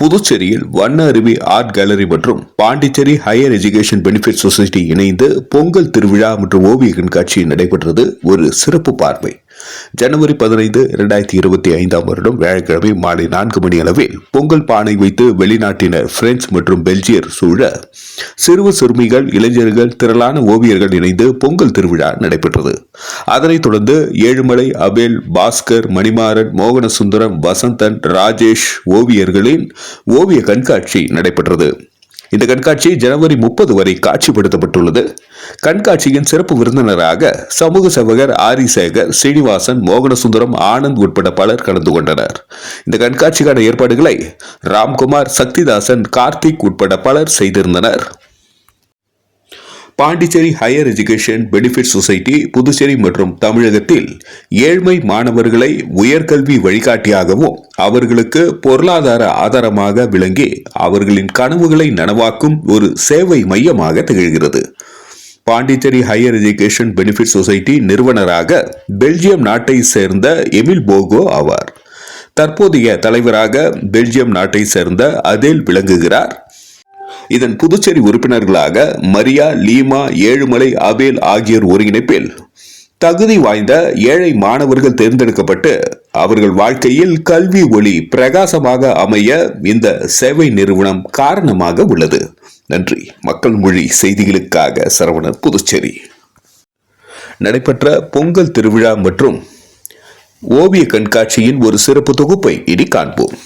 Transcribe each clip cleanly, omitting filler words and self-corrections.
புதுச்சேரியில் வண்ண அருவி ஆர்ட் கேலரி மற்றும் Pondicherry higher education benefit society இணைந்து பொங்கல் திருவிழா மற்றும் ஓவிய கண்காட்சி நடைபெற்றது. ஒரு சிறப்பு பார்வை. ஜனவரி 15, 2025 வருடம் வியாழக்கிழமை மாலை 4 மணி அளவில் பொங்கல் பானை வைத்து வெளிநாட்டினர் பிரெஞ்சு மற்றும் பெல்ஜியர் சூழ சிறுவ சிறுமிகள், இளைஞர்கள், திரளான ஓவியர்கள் இணைந்து பொங்கல் திருவிழா நடைபெற்றது. அதனைத் தொடர்ந்து ஏழுமலை, அபேல், பாஸ்கர், மணிமாறன், மோகனசுந்தரம், வசந்தன், ராஜேஷ் ஓவியர்களின் ஓவிய கண்காட்சி நடைபெற்றது. இந்த கண்காட்சி ஜனவரி 30 வரை காட்சிப்படுத்தப்பட்டுள்ளது. கண்காட்சியின் சிறப்பு விருந்தினராக சமூக சேவகர் ஆரி சேகர், சீனிவாசன், மோகனசுந்தரம், ஆனந்த் உட்பட பலர் கலந்து கொண்டனர். இந்த கண்காட்சிக்கான ஏற்பாடுகளை ராம்குமார், சக்திதாசன், கார்த்திக் உட்பட பலர் செய்திருந்தனர். Pondicherry higher education benefit society Puducherry மற்றும் தமிழகத்தில் ஏழ்மை மாணவர்களை உயர்கல்வி வழிகாட்டியாகவும் அவர்களுக்கு பொருளாதார ஆதாரமாக விளங்கி அவர்களின் கனவுகளை நனவாக்கும் ஒரு சேவை மையமாக திகழ்கிறது. Pondicherry higher education benefit society நிறுவனராக பெல்ஜியம் நாட்டை சேர்ந்த எமில் போகோ ஆவார். தற்போதைய தலைவராக பெல்ஜியம் நாட்டை சேர்ந்த அதேல் விளங்குகிறார். இதன் புதுச்சேரி உறுப்பினர்களாக மரியா, லீமா, ஏழுமலை, அபேல் ஆகியோர் ஒருங்கிணைப்பில் தகுதி வாய்ந்த ஏழை மாணவர்கள் தேர்ந்தெடுக்கப்பட்டு அவர்கள் வாழ்க்கையில் கல்வி ஒளி பிரகாசமாக அமைய இந்த சேவை நிறுவனம் காரணமாக உள்ளது. நன்றி. மக்கள் மொழி செய்திகளுக்காக சரவணன், புதுச்சேரி. நடைபெற்ற பொங்கல் திருவிழா மற்றும் ஓவிய கண்காட்சியின் ஒரு சிறப்பு தொகுப்பை இனி காண்போம்.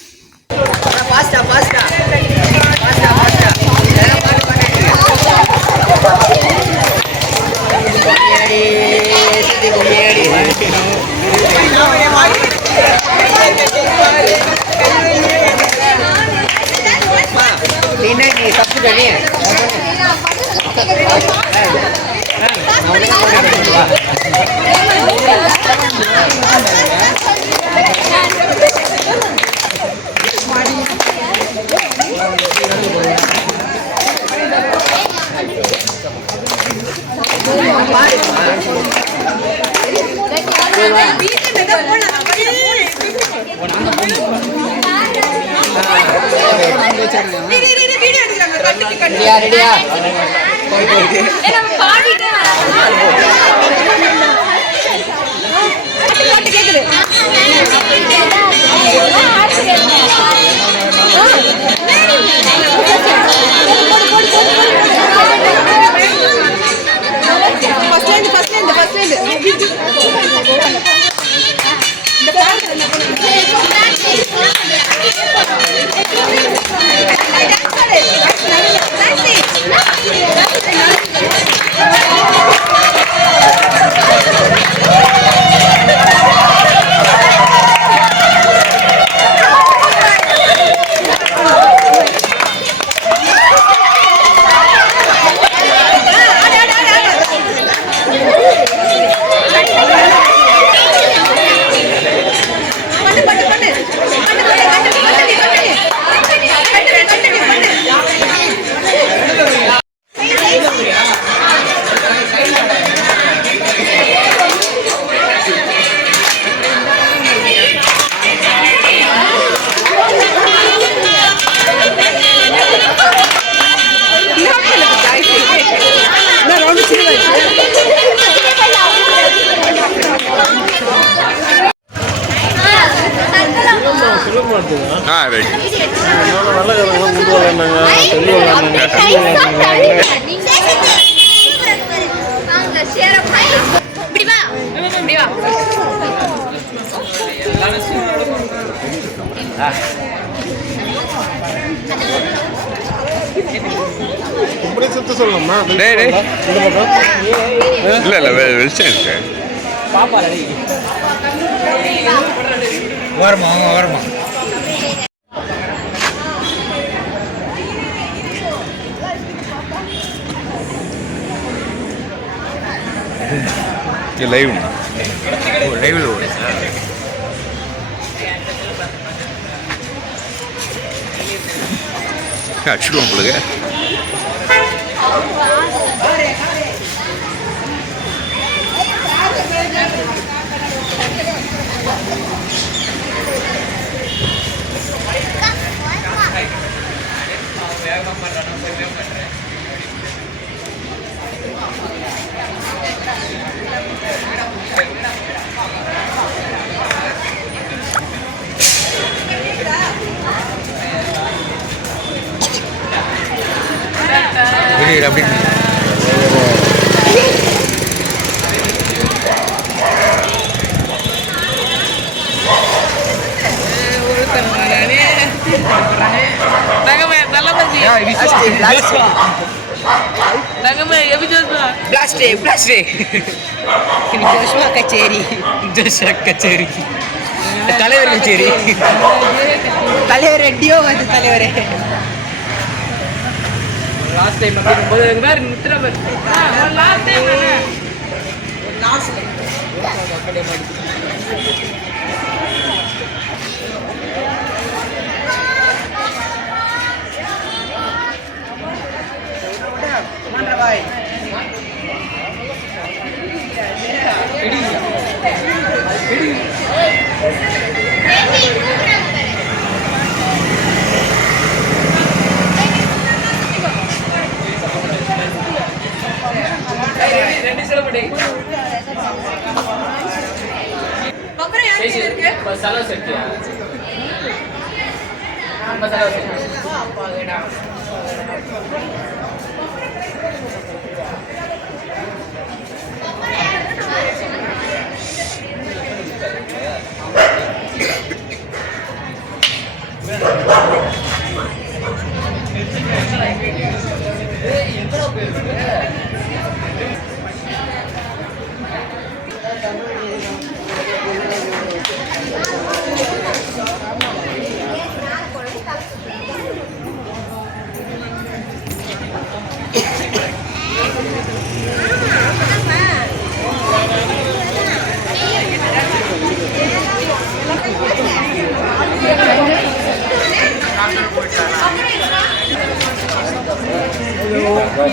அடிச்சுடுவோம் உங்களுக்கு. சரி அப்படின்னு கச்சேரி தலைவர் கச்சேரி தலைவர் ரெட்டியோ வந்து தலைவரே லாஸ்ட் டைம் அப்படிங்கும்போது லாஸ்ட் டைம்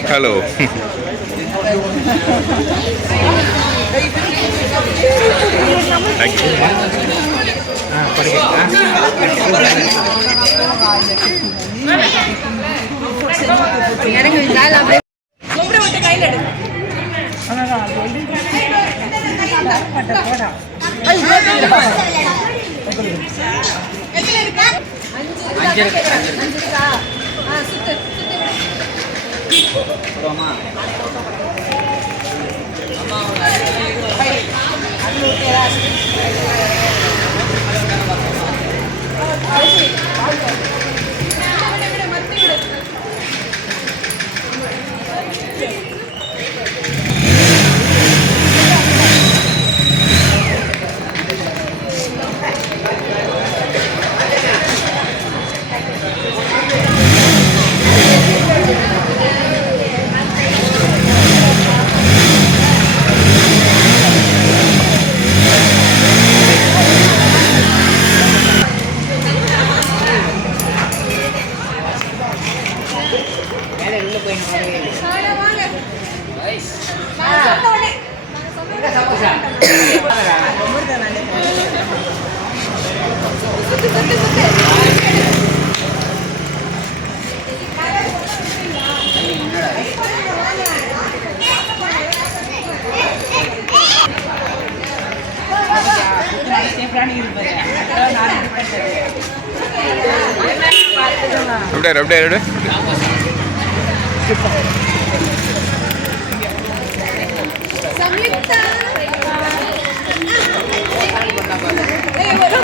ஹலோ தேங்க்யூ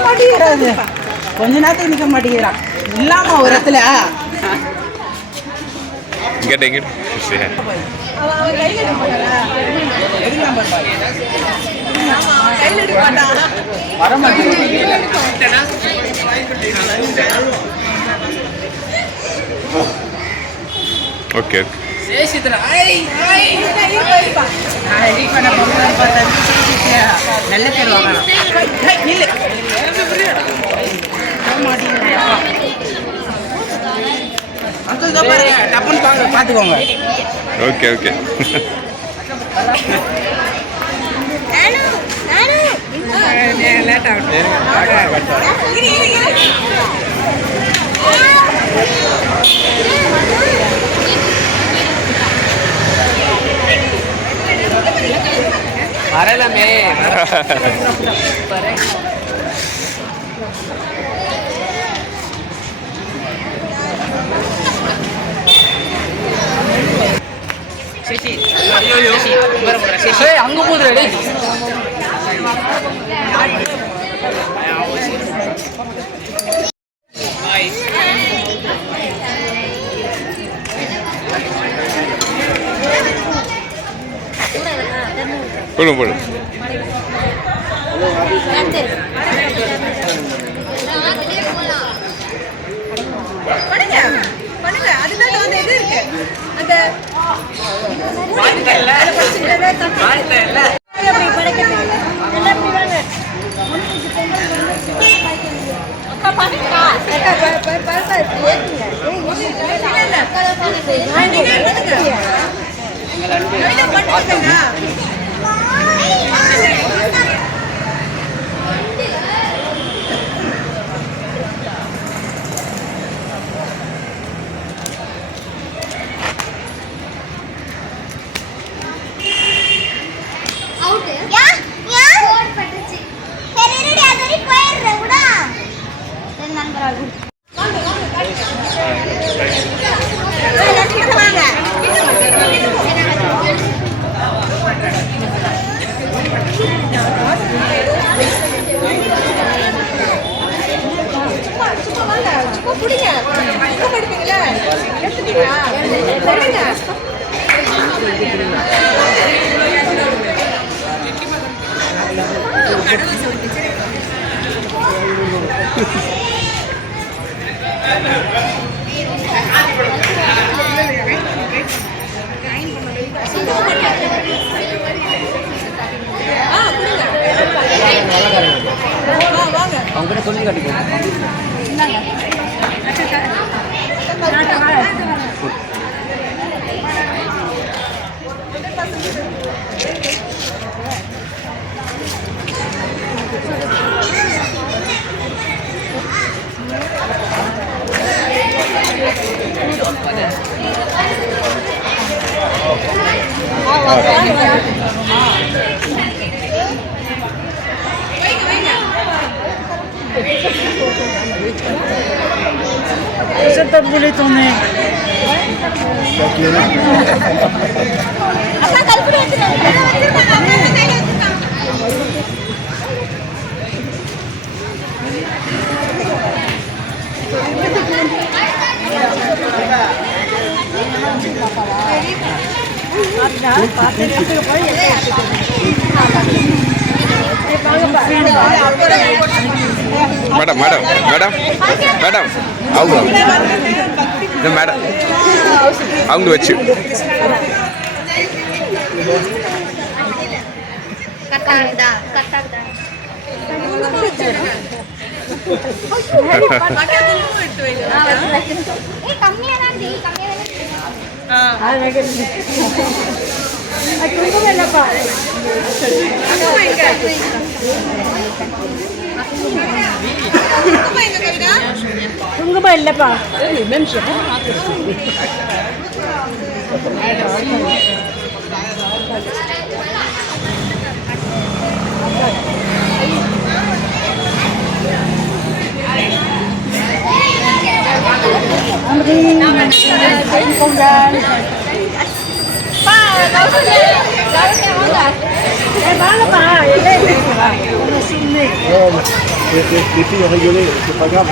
அப்படியே கொஞ்ச நேரத்துக்கு நிக்க மாட்டேங்கிறான் இல்லாம ஒரு இடத்துல ஓகே நல்ல பேர் வாங்கலாம் பாத்துக்கோங்க ஓகே ஓகே லேட் ஆகும் வரலாமே போடும் போடும். அவங்க சொல்லி கட்டிக்கோ. J'ai pas brûlé ton nez. Madam madam madam madam அவங்க இந்த மேடம் அவங்க வச்சு குங்குமம் இல்லப்பா. வாங்கப்பா, Les filles ont rigolé, c'est pas grave.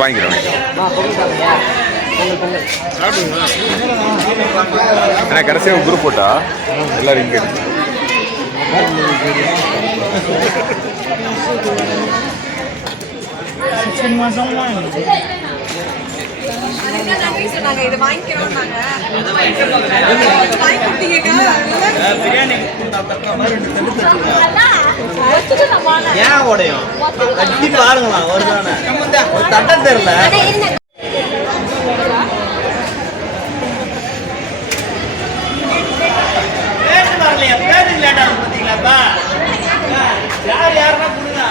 வாங்கிக்கிறேன் ஆனால் கடைசியாக குரூப் போட்டா எல்லாரும் இங்கே இருக்கு. ஏன் உடையும் கட்டி பாருங்களா ஒரு தட்டம் தெரியல. யார் யாருன்னா கொடுங்க.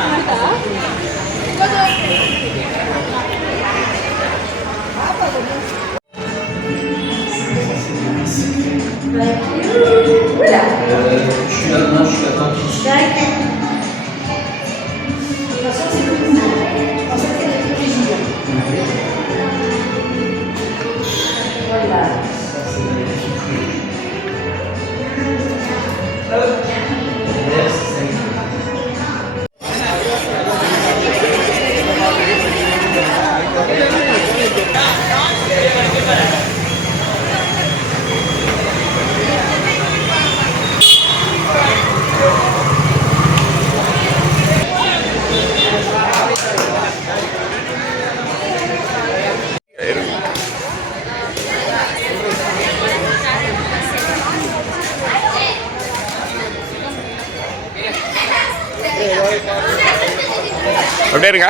அப்படியே இருங்க.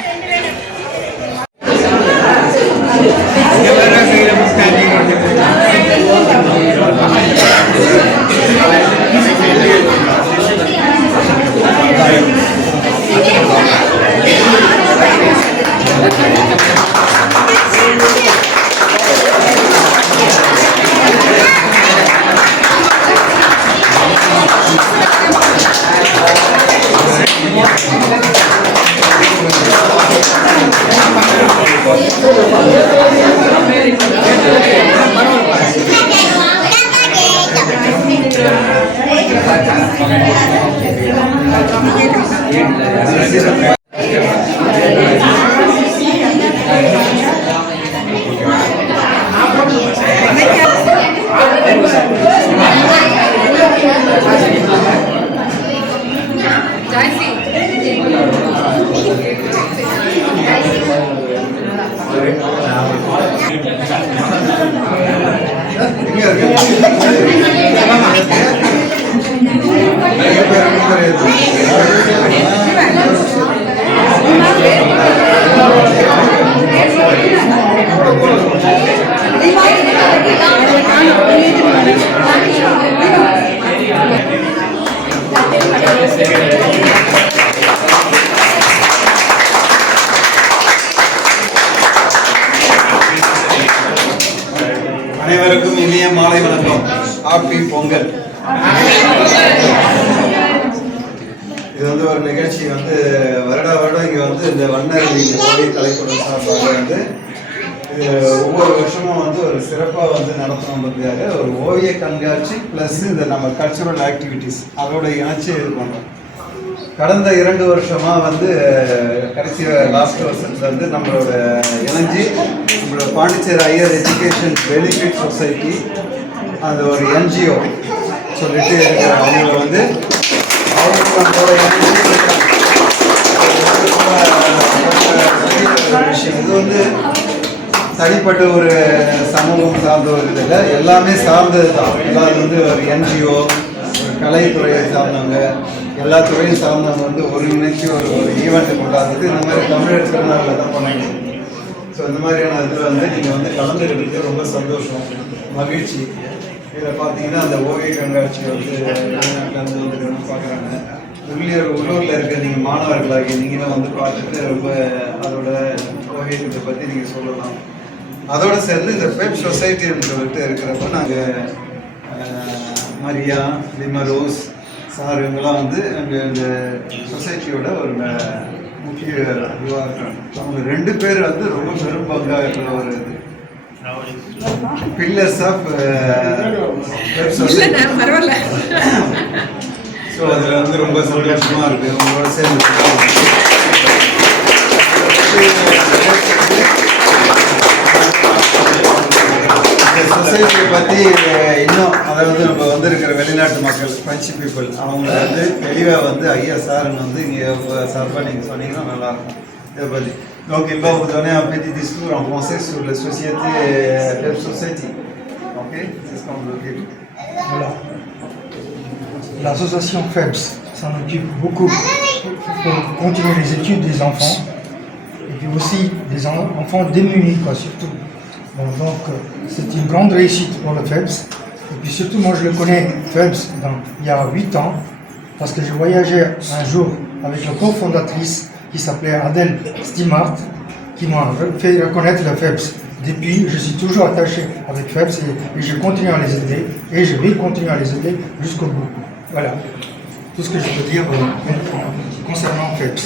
அனைவருக்கும் இனிய மாலை வணக்கம். ஹாப்பி பொங்கல். இது வந்து ஒரு நிகழ்ச்சி வந்து வருடம் இங்கே வந்து இந்த வண்ணர் ஓவிய கலைக்கூடம் சார்பாக வந்து இது ஒவ்வொரு வருஷமும் வந்து ஒரு சிறப்பாக வந்து நடத்தணுன்றதுக்காக ஒரு ஓவிய கண்காட்சி ப்ளஸ் இந்த நம்ம கல்ச்சுரல் ஆக்டிவிட்டீஸ் அதோட இணைச்சி இது பண்ணுறோம். கடந்த 2 வருஷமாக வந்து கடைசி லாஸ்ட் வருஷத்துல வந்து நம்மளோட இணைஞ்சி நம்மளோட Pondicherry higher education benefit society அந்த ஒரு என்ஜிஓ சொல்லிட்டு இருக்கிற அவங்கள வந்து நம்மளோட விஷயம் இது வந்து தனிப்பட்ட ஒரு சமூகம் சார்ந்த ஒரு இதில் எல்லாமே சார்ந்தது தான். எல்லாரும் வந்து ஒரு என்ஜிஓ கலைத்துறையை சார்ந்தவங்க எல்லா துறையும் சார்ந்தவங்க வந்து ஒருங்கிணைச்சு ஒரு ஈவெண்ட்டு கொண்டாடுறது இந்த மாதிரி தமிழர் திருநாளில் தான் பண்ணணும். ஸோ இந்த மாதிரியான இதில் வந்து நீங்கள் வந்து கலந்துக்கிட்டு ரொம்ப சந்தோஷம் மகிழ்ச்சி. இதில் பார்த்தீங்கன்னா அந்த ஓவிய கண்காட்சி வந்து வெளிநாட்டில் வந்து பார்க்குறாங்க. உள்ளூரில் இருக்க நீங்கள் மாணவர்களாகி நீங்களும் வந்து பார்த்துட்டு ரொம்ப அதோட ஓவியத்தை பற்றி நீங்கள் சொல்லலாம். அதோடு சேர்ந்து இந்த பெப் சொசைட்டின்னு சொல்லிட்டு இருக்கிறப்ப நாங்கள் மரியா லிமரோஸ் சார் இவங்கெல்லாம் வந்து எங்கள் இந்த சொசைட்டியோட ஒரு முக்கிய இதுவாக இருக்காங்க. அவங்க 2 பேர் வந்து ரொம்ப பெரும் பங்காக இருக்கிற ஒரு இது pillars of pep society. So அதில் வந்து ரொம்ப சந்தோஷமாக இருக்குது உங்களோட சேர்ந்து. சொசைட்டியை பற்றி இன்னும் அதாவது நம்ம வந்திருக்கிற வெளிநாட்டு மக்கள் ஃப்ரெஞ்சு பீப்புள் அவங்க வந்து தெளிவாக வந்து ஐயா சாருன்னு வந்து இங்கே சார்பாக நீங்கள் சொன்னீங்கன்னா நல்லாயிருக்கும் இதை பற்றி. Donc il va vous donner un petit discours en français sur la société Pep Society. Ok, c'est ce qu'on veut dire. Voilà. L'association FEBS s'en occupe beaucoup pour continuer les études des enfants et puis aussi des enfants démunis, quoi, surtout. Bon, donc, c'est une grande réussite pour le FEBS. Et puis surtout, moi, je le connais, FEBS, il y a 8 ans, parce que je voyageais un jour avec la cofondatrice qui s'appelait Adèle Stimart, qui m'a fait reconnaître le FEBS. Depuis, je suis toujours attaché avec FEBS et je continue à les aider. Et je vais continuer à les aider jusqu'au bout. Voilà. Tout ce que je peux dire concernant FEBS.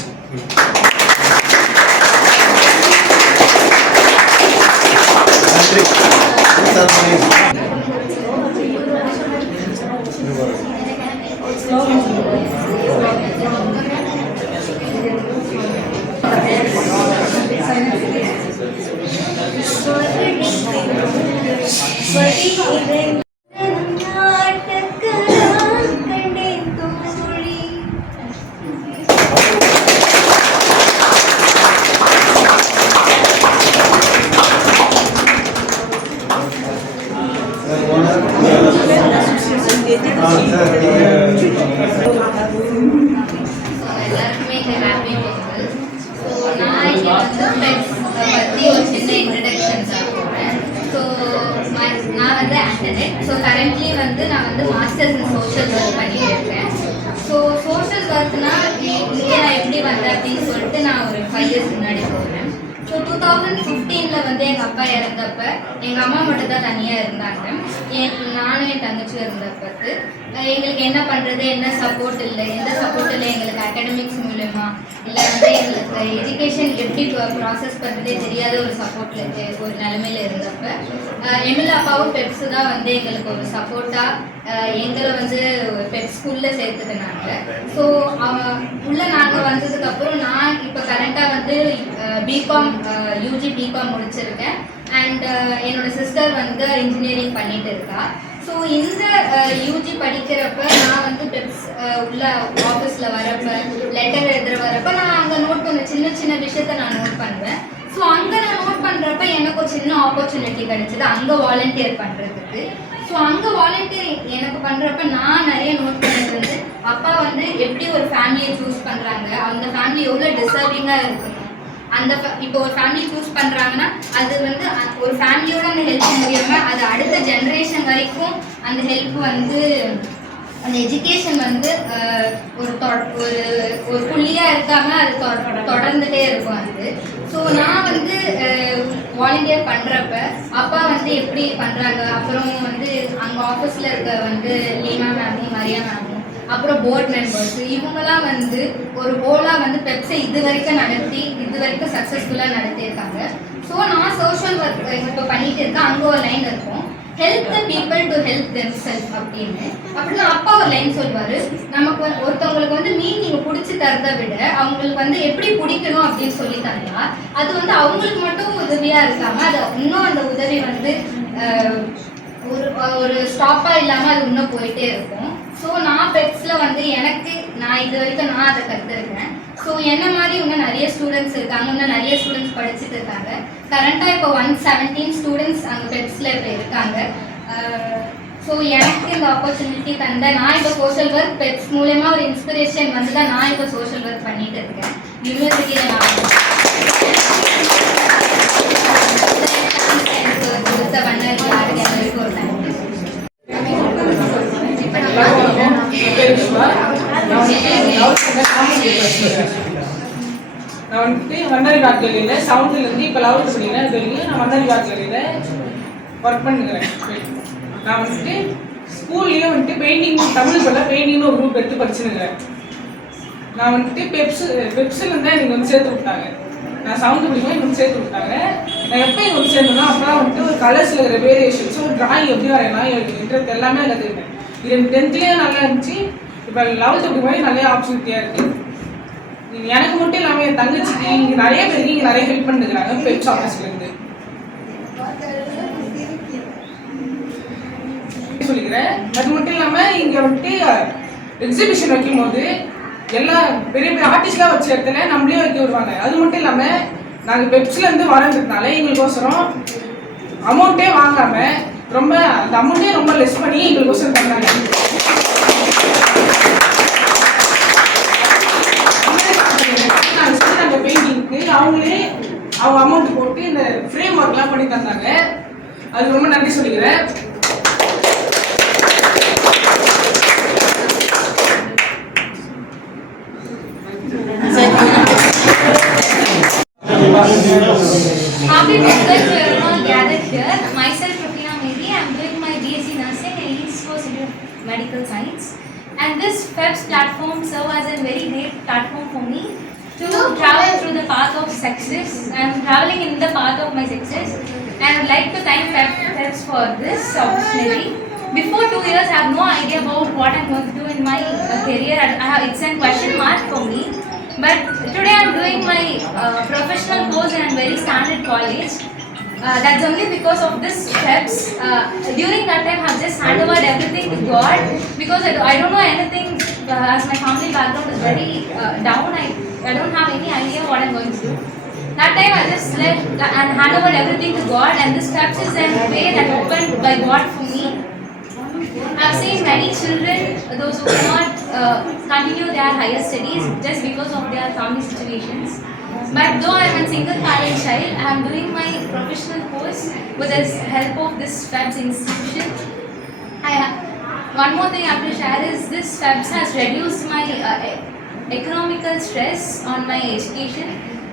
So currently வந்து நான் வந்து masters in social work பண்ணிட்டு இருக்கேன். So social ஒர்க்னா இங்கே நான் எப்படி வந்தேன் அப்படின்னு சொல்லிட்டு நான் ஒரு 5 years முன்னாடி போகிறேன். ஸோ 2015 வந்து எங்கள் அப்பா இறந்தப்ப எங்கள் அம்மா மட்டும் தான் தனியாக இருந்தாங்க. நானும் என் தங்கச்சியும் இருந்தப்பக்கு எங்களுக்கு என்ன பண்ணுறது, என்ன சப்போர்ட் இல்லை, எந்த சப்போர்ட் இல்லை எங்களுக்கு அகாடமிக்ஸ் மூலமா இல்லை வந்து எங்களுக்கு எஜுகேஷன் எப்படி ப்ராசஸ் பண்ணுறதே தெரியாத ஒரு சப்போர்ட்டில் ஒரு நிலைமையில் இருந்தப்ப எமில் அப்பாவும் பெப்ஸு தான் வந்து எங்களுக்கு ஒரு சப்போர்ட்டாக எங்களை வந்து பெப் ஸ்கூலில் சேர்த்துக்கினாங்க. ஸோ உள்ளே நாங்கள் வந்ததுக்கப்புறம் நான் இப்போ கரண்ட்டாக வந்து பிகாம் யூஜி பிகாம் முடிச்சிருக்கேன். அண்ட் என்னோடய சிஸ்டர் வந்து இன்ஜினியரிங் பண்ணிட்டு இருக்கா. ஸோ இந்த யூஜி படிக்கிறப்ப நான் வந்து பெப்ஸ் உள்ள ஆஃபீஸில் வரப்போ லெட்டர் எழுதுற வரப்போ நான் அங்கே நோட் பண்ண சின்ன சின்ன விஷயத்த நான் நோட் பண்ணுவேன். ஸோ அங்கே நான் நோட் பண்ணுறப்ப எனக்கு ஒரு சின்ன ஆப்பர்ச்சுனிட்டி கிடைச்சிது அங்கே வாலண்டியர் பண்ணுறதுக்கு. ஸோ அங்கே வாலண்டியர் எனக்கு பண்ணுறப்ப நான் நிறைய நோட் பண்ணது வந்து அப்பா வந்து எப்படி ஒரு ஃபேமிலியை சூஸ் பண்ணுறாங்க, அந்த ஃபேமிலி எவ்வளோ டிசர்விங்காக இருக்கணும். அந்த இப்போ ஒரு ஃபேமிலி சூஸ் பண்ணுறாங்கன்னா அது வந்து ஒரு ஃபேமிலியோட அந்த ஹெல்ப் முடியாமல் அது அடுத்த ஜென்ரேஷன் வரைக்கும் அந்த ஹெல்ப் வந்து அந்த எஜுகேஷன் வந்து ஒரு ஒரு புள்ளியாக இருக்காமல் அது தொடர்ந்துகிட்டே இருக்கும் அது. ஸோ நான் வந்து வாலண்டியர் பண்ணுறப்ப அப்பா வந்து எப்படி பண்ணுறாங்க, அப்புறம் வந்து அங்கே ஆஃபீஸில் இருக்க வந்து லீமா மேமும் மரியா மேமும் அப்புறம் போர்ட் மெம்பர்ஸ் இவங்கெல்லாம் வந்து ஒரு ஹோலாக வந்து பெப்ஸை இது வரைக்கும் சக்ஸஸ்ஃபுல்லாக நடத்தியிருக்காங்க. ஸோ நான் சோஷியல் ஒர்க் இப்போ பண்ணிட்டு இருக்கேன். அங்கே ஒரு லைன் இருக்கும், help the people to help themself அப்படின்னு. அப்படின்னா அப்பா ஒரு லைன் சொல்வார், நமக்கு ஒருத்தவங்களுக்கு வந்து மீன் நீங்கள் பிடிச்சி தரதை விட அவங்களுக்கு வந்து எப்படி பிடிக்கணும் அப்படின்னு சொல்லி தந்தா அது வந்து அவங்களுக்கு மட்டும் உதவியாக இருக்காமல் அது இன்னும் அந்த உதவி வந்து ஒரு ஸ்டாப்பாக இல்லாமல் அது இன்னும் போயிட்டே இருக்கும். ஸோ நான் பெட்ஸில் வந்து நான் இது வரைக்கும் நான் அதை கற்றுருக்கேன். ஸோ என்ன மாதிரி இன்னும் நிறைய ஸ்டூடெண்ட்ஸ் இருக்காங்க, இன்னும் நிறைய ஸ்டூடெண்ட்ஸ் படிச்சுட்டு இருக்காங்க. கரண்ட்டாக இப்போ 117 ஸ்டூடெண்ட்ஸ் அங்கே பெட்ஸில் இப்போ இருக்காங்க. ஸோ எனக்கு இந்த ஆப்பர்ச்சுனிட்டி தந்த நான் இப்போ சோஷியல் ஒர்க் பெட்ஸ் மூலயமா ஒரு இன்ஸ்பிரேஷன் வந்து தான் நான் இப்போ சோஷியல் ஒர்க் பண்ணிட்டு இருக்கேன் யூனிவர்சிட்டியில். நான் கொடுத்த வண்ணர் யாருக்கு எல்லாருக்கும் ஒரு தேங்க்யூ. நான் வந்துட்டு வண்ணாரி வாக்குகளில் 7th இப்போ 11th படிக்கிறேன். இது வரைக்கும் நான் வண்ணாரி வாக்குகளில் ஒர்க் பண்ணுறேன். நான் வந்துட்டு ஸ்கூல்லேயும் வந்துட்டு பெயிண்டிங் தமிழ் பட பெயிண்டிங்னு ஒரு குரூப் எடுத்து படிச்சுருக்கிறேன். நான் வந்துட்டு பெப்ஸில் தான் எனக்கு வந்து சேர்த்து விட்டாங்க. நான் 7th படிக்கும் இங்கே வந்து சேர்த்து விட்டாங்க. நான் எப்போ இங்கே வந்து சேர்ந்தேன்னா அப்போலாம் வந்துட்டு ஒரு கலர்ஸில் இருக்கிற வேரியேஷன்ஸ் ஒரு ட்ராயிங் எப்படி வரையலாம் எனக்கு இன்ட்ரெஸ்ட் எல்லாமே கற்றுக்கிட்டேன். இது எனக்கு 10th நல்லா இருந்துச்சு. இப்போ 11th படிக்கும்போது நிறைய ஆப்பர்ச்சுனிட்டியாக இருக்குது. எனக்கு மட்டும் இல்லாமல் என் தங்கச்சிக்கு இங்கே நிறைய பேருக்கு இங்கே நிறைய ஹெல்ப் பண்ணிருக்கிறாங்க பெப்ஸ் ஆஃபீஸ்லேருந்து சொல்லிக்கிறேன். அது மட்டும் இல்லாமல் இங்கே வந்துட்டு எக்ஸிபிஷன் வைக்கும்போது எல்லா பெரிய பெரிய ஆர்டிஸ்ட்லாம் வச்ச இடத்துல நம்மளே வைக்க வருவாங்க. அது மட்டும் இல்லாமல் நாங்கள் பெப்ஸ்லேருந்து வரதுனால எங்களுக்கோசரம் அமௌண்ட்டே வாங்காமல் ரொம்ப அந்த அமௌண்ட்டே ரொம்ப லெஸ் பண்ணி எங்களுக்கோசரம் தந்தாங்க. பெயிண்டிங்க்கு அவங்களே அவங்க அமௌண்ட் போட்டு இந்த ஃப்ரேம் ஒர்க்லாம் பண்ணி தந்தாங்க. அது ரொம்ப நன்றி சொல்லிக்கிறேன். Happy birthday to everyone gathered here. Myself, Rufina Mehdi. I am doing my BSc Nursing in East Coast Institute of Medical Science. And this FEBS platform serves as a very great platform for me to travel through the path of success. I am traveling in the path of my success. And I would like to thank FEBS for this opportunity. Before 2 years, I have no idea about what I am going to do in my career. It's a question mark for me. But today I am doing my professional course in a very standard college. That's only because of this steps. During that time, I have just handed over everything to God because I don't know anything. As my family background is very down, I don't have any idea what I'm going to do. That time I just left and handed over everything to God, and this steps is a way that opened by God for me. I've seen many children, those who cannot continue their higher studies just because of their family situations. But though I'm a single parent child, I'm doing my professional course with the help of this FEBS institution. One more thing I have to share is this FEBS has reduced my economical stress on my education,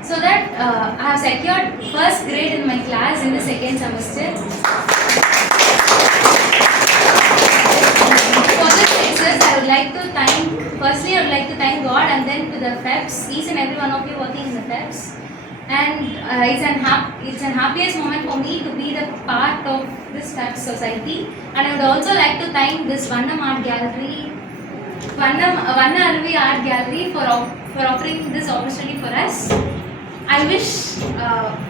so that I have secured first grade in my class in the second semester. For this success, I would like to thank, firstly I would like to thank God, and then to the FEBS, each and every one of you working in the FEBS. And it's an happiest moment for me to be the part of this FEBS society. And I would also like to thank this Vannam Art Gallery, Vanna Arvi Art Gallery for offering this opportunity for us. I wish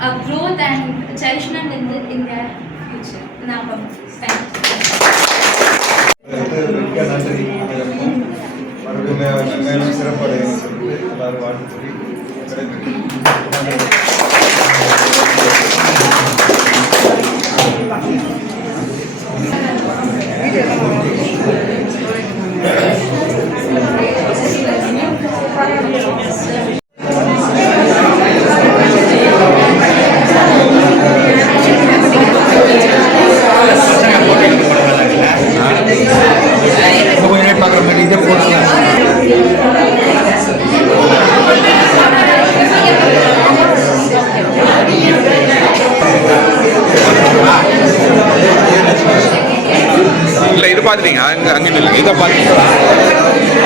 a growth and cherishment in their future. Now, thank you. மிக்க நன்றி. மறுபடியும் மேலும் சிறப்படைய எல்லாரும் வாழ்த்து சொல்லி பார்க்குற மாதிரி இதை போடலாம். பார்த்துட்டீங்க அங்கே அங்கே நில்லுங்க இதை பார்த்து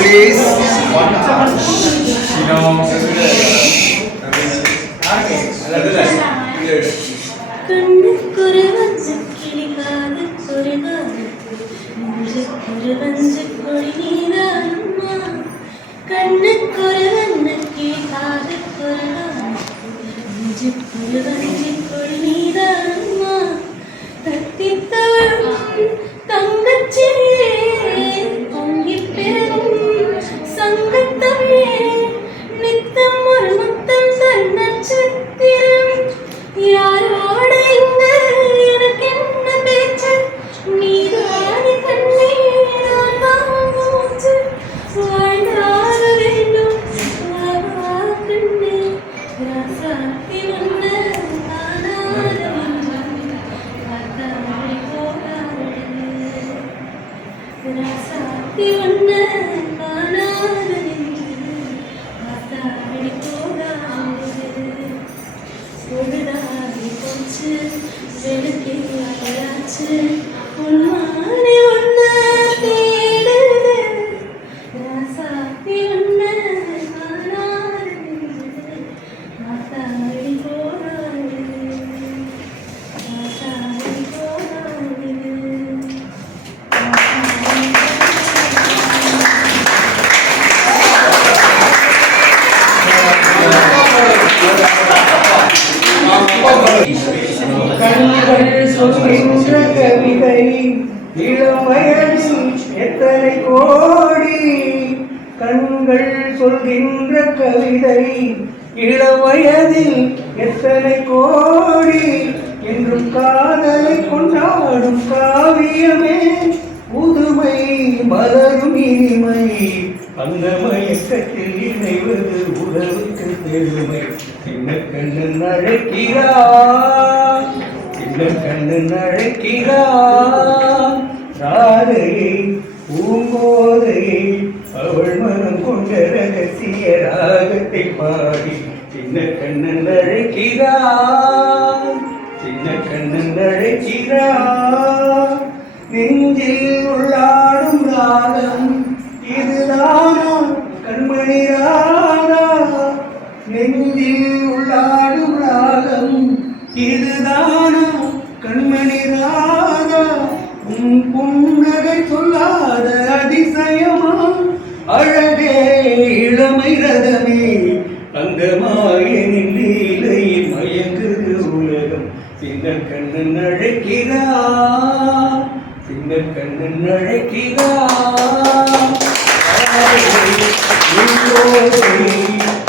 Please. கண்ணுக்குரு வஞ்ச கிளி காதுக்குரு நெஞ்சுக்குரு வஞ்ச கொடி நீதானம்மா கண்ணுக்குரு வண்ண கிளி காதுக்குரு நெஞ்சுக்குரு வஞ்ச கொடி நீதானம்மா தத்தித்தவளும் தங்கச்சியே பொங்கிப் பெருகும் சங்கத்தமிழே நித்தம் ஒரு முத்தம் தன்னச்சித்திரம் யாரோட இங்க எனக்கு என்ன பேச்சு நீதானே கண்ணே நான் மூச்சு வாழ்ந்தாக வேண்டும் வா கண்ணே ராசாத்தி வண்ண காணாத பார்த்தாடி போகாது ராசாத்தி வண்ண காணாத பார்த்தாடி போகாது பொழுதாகி போச்சு வெளுக்கே ஆயாச்சு உன்மானே ஒன்ன தேடுது ராசாத்தி ஒன்ன காணாது மாத்தாடி போகாது மாத்தாடி போகாது கண்கள் சொல்கின்ற கவிதை இளம் வயதில் எத்தனை கோடி கண்கள் சொல்கின்ற கவிதை இளம் வயதில் எத்தனை கோடி என்றும் காதலை கொண்டாடும் காவியமே புதுமை மலரும் இனிமை அந்த மயக்கத்தில் இணைவது உறவுக்கு பெருமை சின்ன கண்ணன் அழைக்கிறார் சின்ன கண்ணன் அழைக்கிறார் ராதையை பூங்கோதையை அவள் மனம் கொண்ட ரகசிய ராகத்தை பாடி சின்ன கண்ணன் அழைக்கிறார் சின்ன கண்ணன் அழைக்கிறார் நெஞ்சில் உள்ளாடும் ராகம் இதுதானா கண்மணி ராதா நெஞ்சில் உள்ளாடும் ராகம் இதுதானா கண்மணி ராதா உன் புன்னகை சொல்லாத அதிசயமா அழகே இளமை ரதமே அந்த மாயனின் லீலையில் மயங்குது உலகம் சின்ன கண்ணன் அழைக்கிறார் சின்ன கண்ணன் அழைக்கிறார்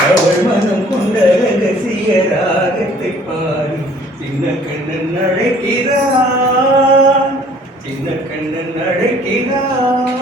அவள் மனம் கொண்ட ரகசிய ராகத்தை பாடி சின்ன கண்ணன் அழைக்கிறார் சின்ன கண்ணன் அழைக்கிறார்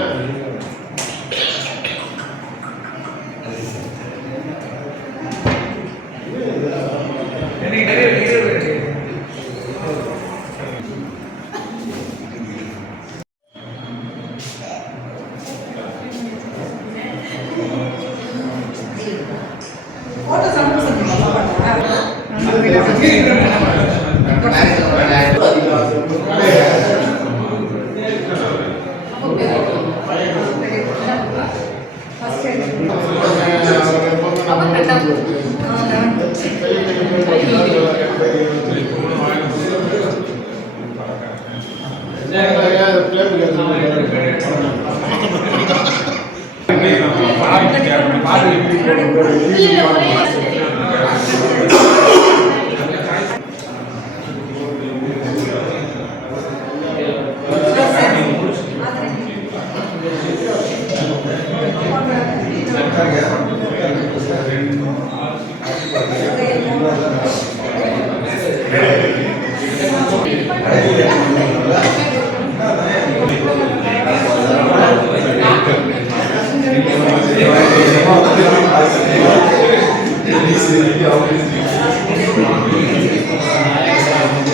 Yeah.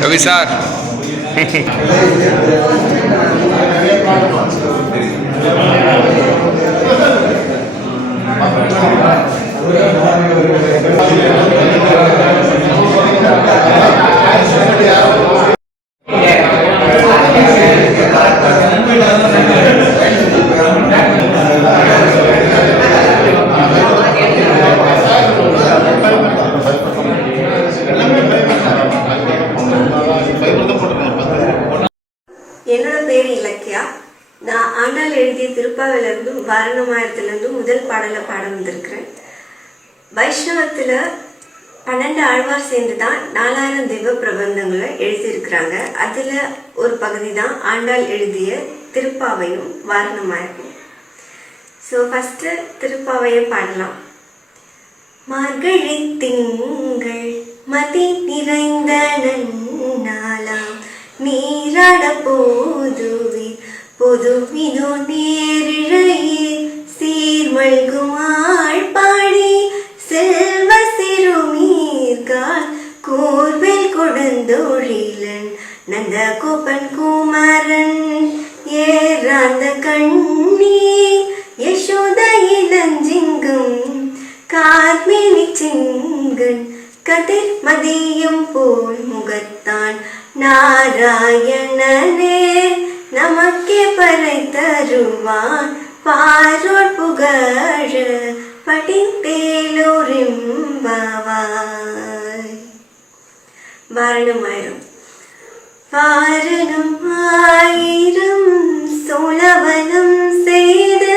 ரவி சார் என்னோட பேர் இலக்கியா. நான் ஆண்டாள் எழுதிய திருப்பாவிலிருந்தும் வாரணமாயிரத்துலேருந்தும் முதல் பாடலை பாட வந்திருக்கிறேன். வைஷ்ணவத்தில் 12 ஆழ்வார் சேர்ந்து தான் 4000 தெய்வ பிரபந்தங்களை எழுதியிருக்கிறாங்க. அதில் ஒரு பகுதி தான் ஆண்டாள் எழுதிய திருப்பாவையும் வாரணமாயிரம். ஸோ ஃபஸ்ட்டு திருப்பாவையை பாடலாம். மார்கழி திங்கள் மதி நிறைந்த நன்னாளாம் நீராட போதுவி பொதுவினோ நேரிழையே சீர்மழ்கும் ஆழ்பாடி செல்வ சிறுமீர்கால் கூர்வேல் கொடுந்தொழிலன் நந்த கோபன் குமரன் ஏறாந்த கண்ணி யசோத இளஞ்சிங்கும் கார்மேனி செங்கன் கதிர் மதியம் போல் முகத்தான் நாராயணனே நமக்கே பறை தருவான் பாரோட் புகழ படித்தேலோரிம்பவாய். வாரணமாயிரம். வாரணம் ஆயிரம் சோழவனம் செய்து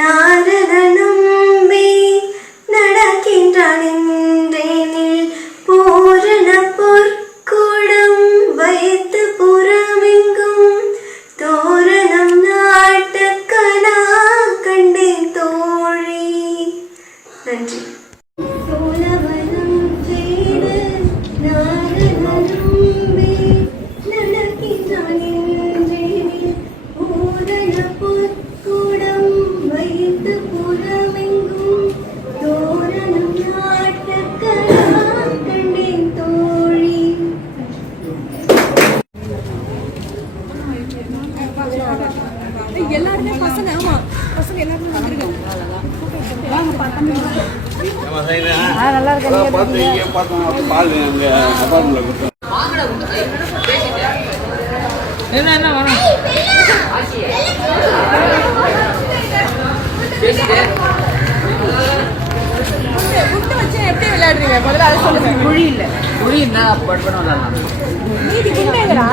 நாரணனும் நடக்கின்றான் என்றேனில் பூரண பொற்கூடம் வைத்து புறமெங்கும் தோரணம் நாட்டக்கனா கண்டேன் தோழி. நன்றி. சோழவனம் செய்து நாரணனும் நடக்கின்றான் என்றேனில் பூரண பொற்கூடம் வைத்து புறமெங்கும் தோரணம் நாட்டக்கனா கண்டேன் தோழி. எல்லாருமே பசங்க. ஆமா பசங்க எல்லாருமே வந்துருங்க. நல்லா என்ன வரும் புட்டு வச்சு எப்படி விளையாடுறீங்க? முதல்ல அதை சொல்லுங்க. குழி இல்ல குழி என்ன பண்ணுவோம். மீதி குண்டேங்கடா.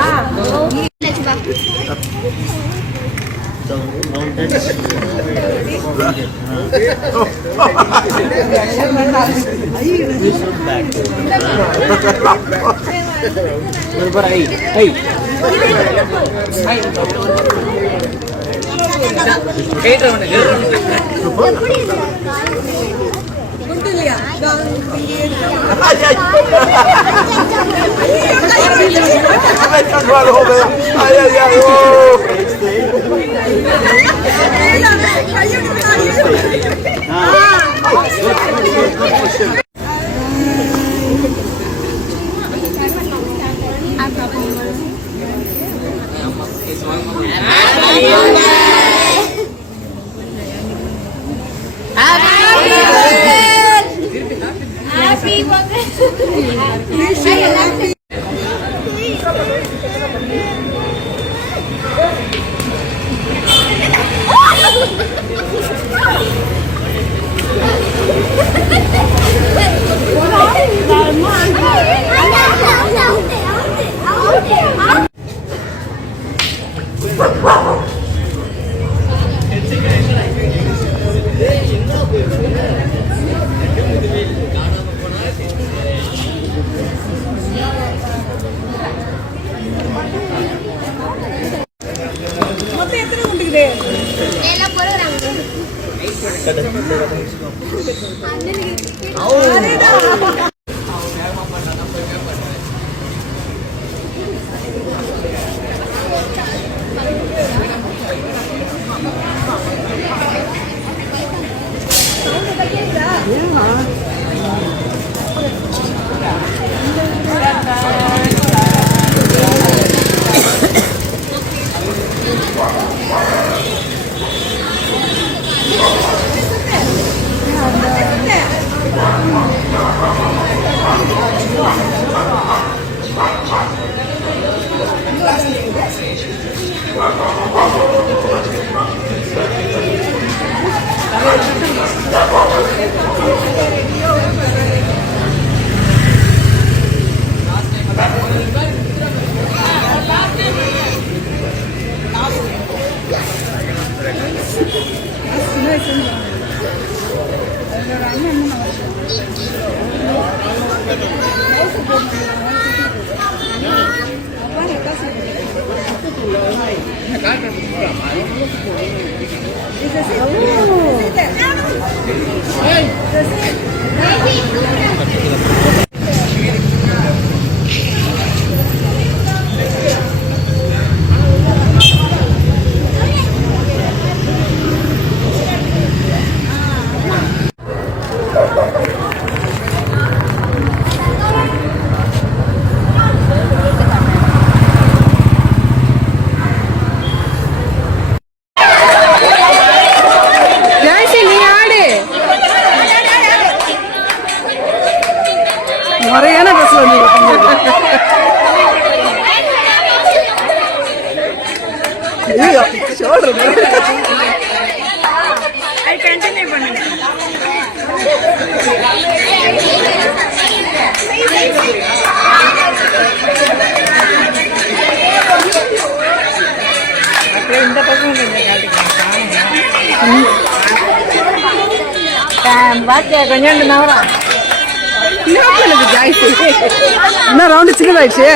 முறையான ட்ரெஸ்ல வந்து கண்டினியூ பண்ணுங்க. இந்த பக்கம் பாக்கியா கொஞ்சம் நவரம் என்ன ரவுண்டு சின்னதாயிடுச்சு.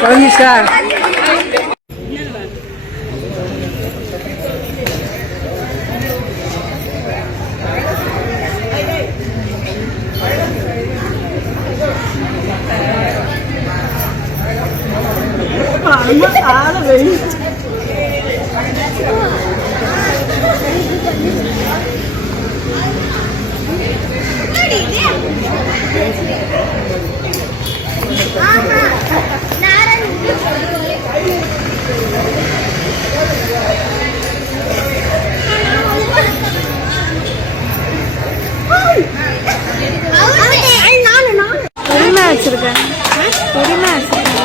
குழந்தைச்சா பொறுமை வச்சிருக்கேன். பொறுமை வச்சிருக்கேன்.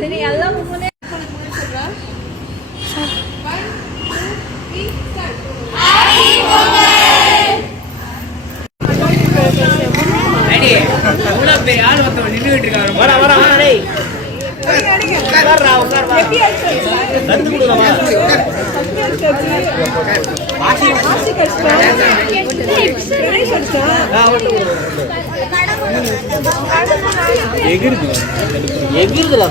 சரி எல்லாம் வாடா வாடா வாடா டேய் உட்கார்றா உட்கார்றா நந்து குடுங்கடா எகிருதுல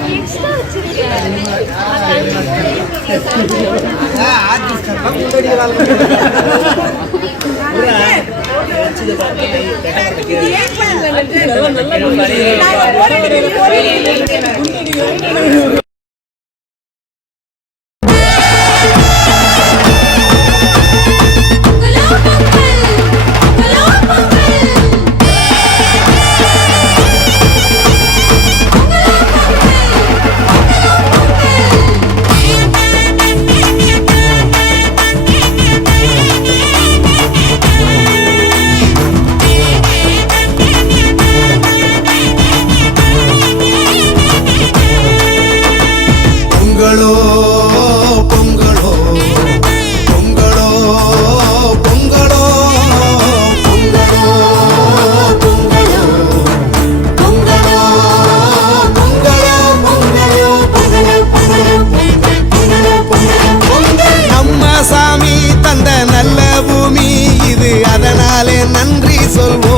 சாமி தந்த நல்ல பூமி இது, அதனாலே நன்றி சொல்வோம்.